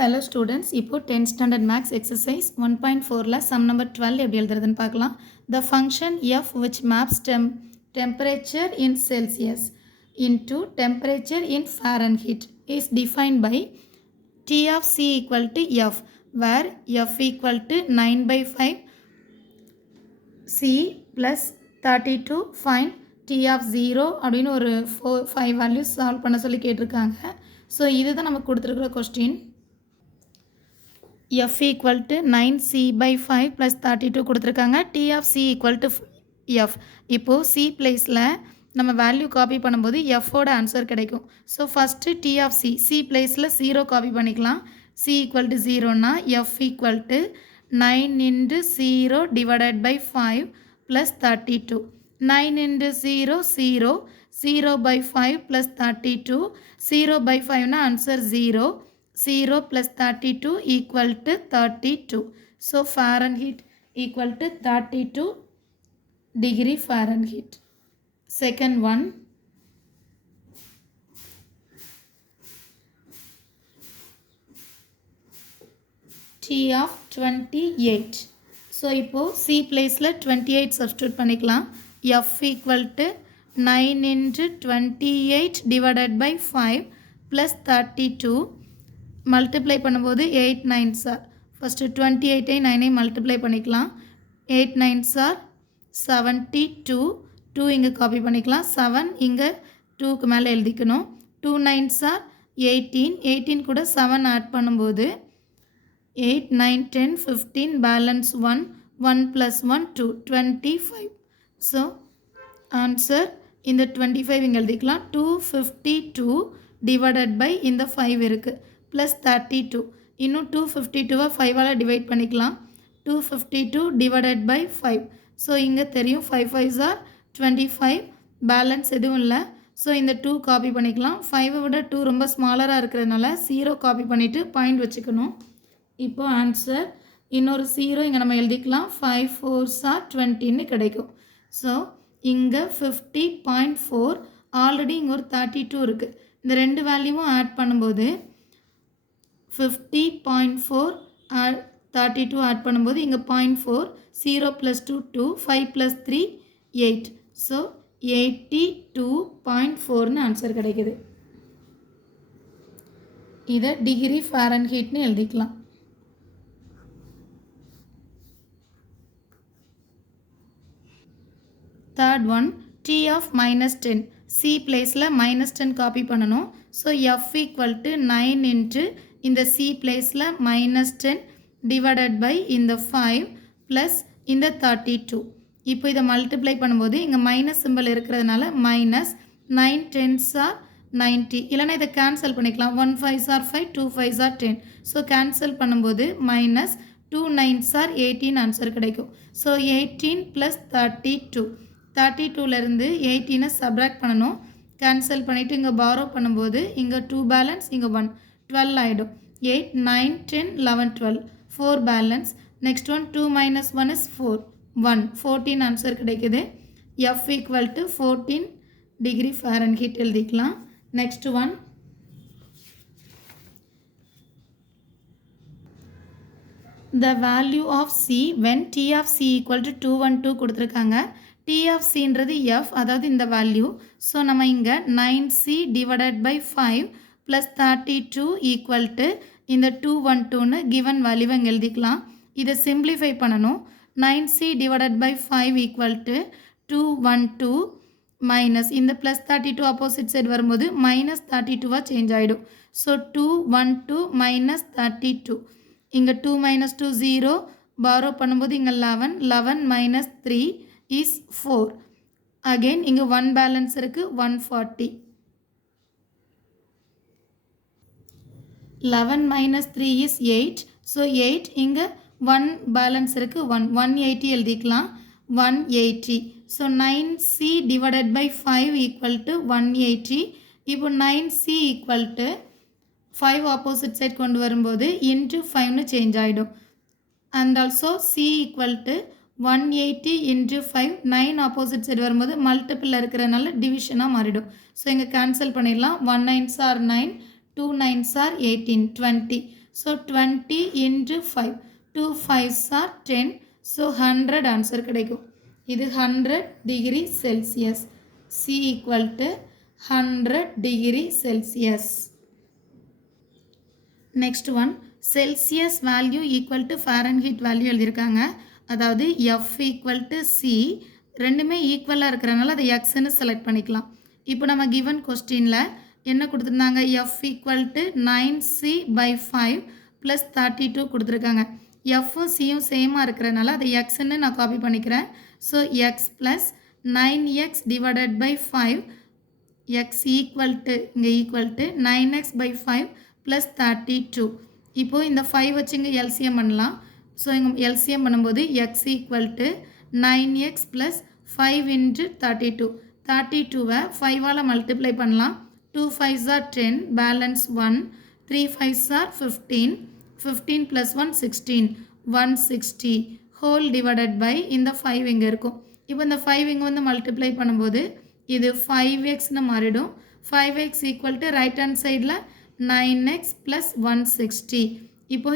Hello students, இப்போ 10th standard max exercise 1.4ல sum number 12 எப்படி எழுதுறதுன்னு பார்க்கலாம். The function f which maps temperature in Celsius into temperature in Fahrenheit is defined by T of C equal to f, where f equal to 9 by 5 C plus 32 find T of 0 அப்படின்னு ஒரு 5 values solve பண்ண சொல்லி கேட்டிருக்காங்க. So இதுதான் நமக்கு கொடுத்துருக்குற question. f equal to 9c by 5 plus 32 கொடுத்துருக்காங்க. t of c equal to f. இப்போது c பிளேஸில் நம்ம வேல்யூ காப்பி பண்ணும்போது fோட ஆன்சர் கிடைக்கும். So first t of c பிளேஸில் 0 காப்பி பண்ணிக்கலாம். c equal to 0னா f equal to 9 into 0 divided by 5 plus 32. 9 into 0 0, 0 by 5 plus 32, 0 by 5னா answer 0. 0 plus 32 equal to 32. So Fahrenheit equal to 32 degree Fahrenheit. Second one. T of 28. So இப்போ C placeல 28 substitute பண்ணிக்கலாம். F equal to 9 into 28 divided by 5 plus 32. Multiply பண்ணும்போது 8 9s R first 28 9 multiply பண்ணிக்கலாம். 8 9s R 72. 2 இங்கே copy பண்ணிக்கலாம். 7 இங்கே 2க்கு மேலே எழுதிக்கணும். 2 9s ஆர் 18. 18 கூட 7 ஆட் பண்ணும்போது 8 9 10 15 பேலன்ஸ் 1 1 + 1 2 25. ஸோ ஆன்சர் இந்த 25 இங்கே எழுதிக்கலாம். 252 டிவைடட் பை இந்த 5 இருக்குது ப்ளஸ் 32. இன்னும் 252 5ஆல் டிவைட் பண்ணிக்கலாம். 252 டிவைடட் பை 5. ஸோ இங்கே தெரியும் 5 5s ஆர் 25. பேலன்ஸ் எதுவும் இல்லை. ஸோ இந்த 2 காப்பி பண்ணிக்கலாம். 5 விட 2 ரொம்ப ஸ்மாலராக இருக்கிறதுனால 0 காப்பி பண்ணிவிட்டு பாயிண்ட் வச்சுக்கணும். இப்போ ஆன்சர் இன்னொரு 0 இங்கே நம்ம எழுதிக்கலாம். 5 4s ஆர் 20ன்னு கிடைக்கும். ஸோ இங்கே 50.4. ஆல்ரெடி இங்கே ஒரு 32 இருக்குது. இந்த ரெண்டு வேல்யூவும் ஆட் பண்ணும்போது 50.4 32 ஆட் பண்ணும்போது இங்கே 0.4 0 + 2 2 5 + 3 8. ஸோ 82.4ன்னு ஆன்சர் கிடைக்குது. இதை டிகிரி ஃபாரன்ஹீட்னு எழுதிக்கலாம். Third one t of -10. c பிளேஸில் -10 காப்பி பண்ணணும். So f equal to 9 into இந்த c பிளேஸில் -10 டிவைடட் பை இந்த 5 ப்ளஸ் இந்த 32. இப்போ இதை மல்டிப்ளை பண்ணும்போது இங்கே மைனஸ் சிம்பிள் இருக்கிறதுனால -9 10s ஆர் 90. இல்லைனா இதை கேன்சல் பண்ணிக்கலாம். 1 5s R 5 2 5s R 10. So cancel பண்ணும்போது -2 9s ஆர் 18 ஆன்சர் கிடைக்கும். ஸோ 18 + 32. 32லேருந்து 18 சப்ராக்ட் பண்ணணும். கேன்சல் பண்ணிவிட்டு இங்கே பாரோ பண்ணும்போது இங்கே 2 பேலன்ஸ் இங்கே 1 12 ஆகிடும். 8 9 10 11 12 4 balance. Next one 2 - 1 is 4 1 14 answer கிடைக்குது. f equal to 14 degree Fahrenheit எழுதிக்கலாம். Next one the value of c when t of c equal to 212 கொடுத்துருக்காங்க. t of cன்றது f, அதாவது இந்த வேல்யூ. ஸோ நம்ம இங்கே 9c divided by 5 plus 32 equal to இந்த 212ன்னு given வேல்யூவை இங்கே எழுதிக்கலாம். இதை சிம்பிளிஃபை பண்ணணும். 9c divided by 5 equal to 212 minus இந்த ப்ளஸ் 32 ஆப்போசிட் சைடு வரும்போது -32 சேஞ்ச் ஆகிடும். ஸோ 212 - 32. இங்கே 2 - 2 0 பாரோ பண்ணும்போது இங்கே 11 11 - 3 is 4. அகெயின் இங்கே 1 பேலன்ஸ் இருக்குது 140. 11 - 3 is 8. ஸோ 8 இங்கே 1 பேலன்ஸ் இருக்குது 1 180 எழுதிக்கலாம். 180. So 9c divided by 5 equal to 180. இப்போ 9c equal to 5 opposite side கொண்டு வரும்போது இன்ட்டு 5ன்னு சேஞ்ச் ஆகிடும். And also c equal to 180 into 5 9 opposite side வரும்போது மல்டிப்பிளில் இருக்கிறதுனால டிவிஷனாக மாறிடும். ஸோ இங்கே கேன்சல் பண்ணிடலாம். 1 9s are 9 2 9s are 18 20. So 20 into 5 2 5s are 10 so 100 answer கிடைக்கும் இது 100 degree Celsius C equal to 100 degree Celsius next one Celsius value equal to Fahrenheit value எழுதியிருக்காங்க அதாவது F equal to C ரெண்டுமே ஈக்குவலாக இருக்கிறனால அதை எக்ஸ்ன்னு செலக்ட் பண்ணிக்கலாம் இப்போ நம்ம கிவன் கொஸ்டினில் என்ன கொடுத்துருந்தாங்க F equal to 9C by 5 plus 32 கொடுத்துருக்காங்க Fம் Cயும் சேமாக இருக்கிறனால அதை எக்ஸ்ன்னு நான் காப்பி பண்ணிக்கிறேன் so X plus 9x divided by 5 x equal to இங்கே equal to 9x by 5 plus 32 இப்போது இந்த 5 வச்சு இங்கே எல்சிஎம் பண்ணலாம் ஸோ இங்கே எல்சிஎம் பண்ணும்போது x equal to 9x plus 5 into 32 32வை 5ஆல் multiply பண்ணலாம் 2 5s are 10 balance 1 3 5s are 15 15 plus 1 16 160 whole divided by இந்த 5 இங்கே இருக்கும் இப்போ இந்த 5 இங்கே வந்து மல்டிப்ளை பண்ணும்போது இது 5xன்னு மாறிடும் 5x equal to right hand சைடில் 9x plus 160 இப்போ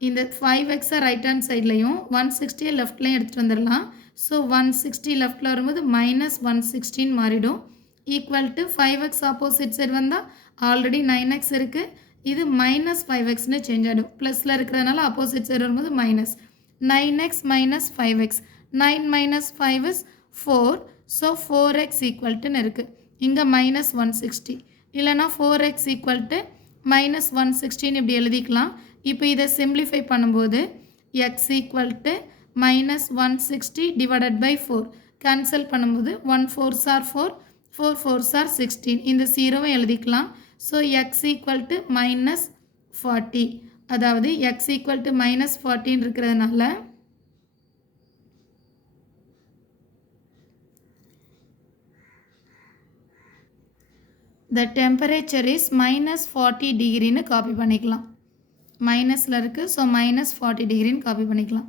இந்த 5xஐ ரைட் ஹேண்ட் சைட்லையும் 160 லெஃப்ட்லையும் எடுத்துகிட்டு வந்துடலாம் ஸோ 160 லெஃப்டில் வரும்போது மைனஸ் 116 மாறிடும் equal to 5x opposite side வந்தால் ஆல்ரெடி 9x இருக்குது இது மைனஸ் 5xன்னு சேஞ்ச் ஆகிடும் ப்ளஸில் இருக்கிறதுனால ஆப்போசிட் சைடு வரும்போது minus 9x minus 5x 9 minus 5 is 4 so 4x ஈக்குவல்ட்டுன்னு இருக்குது இங்கே மைனஸ் 160 இல்லைனா 4x ஈக்குவல் டு மைனஸ் 116 இப்படி எழுதிக்கலாம் இப்போ இதை சிம்பிளிஃபை பண்ணும்போது x equal to minus 160 divided by 4 cancel பண்ணும்போது 1 4s are 4 4 4s are 16 இந்த ஜீரோவை எழுதிக்கலாம் so x equal to minus 40 அதாவது x ஈக்குவல் டு மைனஸ் 40 இருக்கிறதுனால the temperature is minus 40 டிகிரின்னு copy பண்ணிக்கலாம் மைனஸில் இருக்குது ஸோ மைனஸ் 40 டிகிரின்னு காப்பி பண்ணிக்கலாம்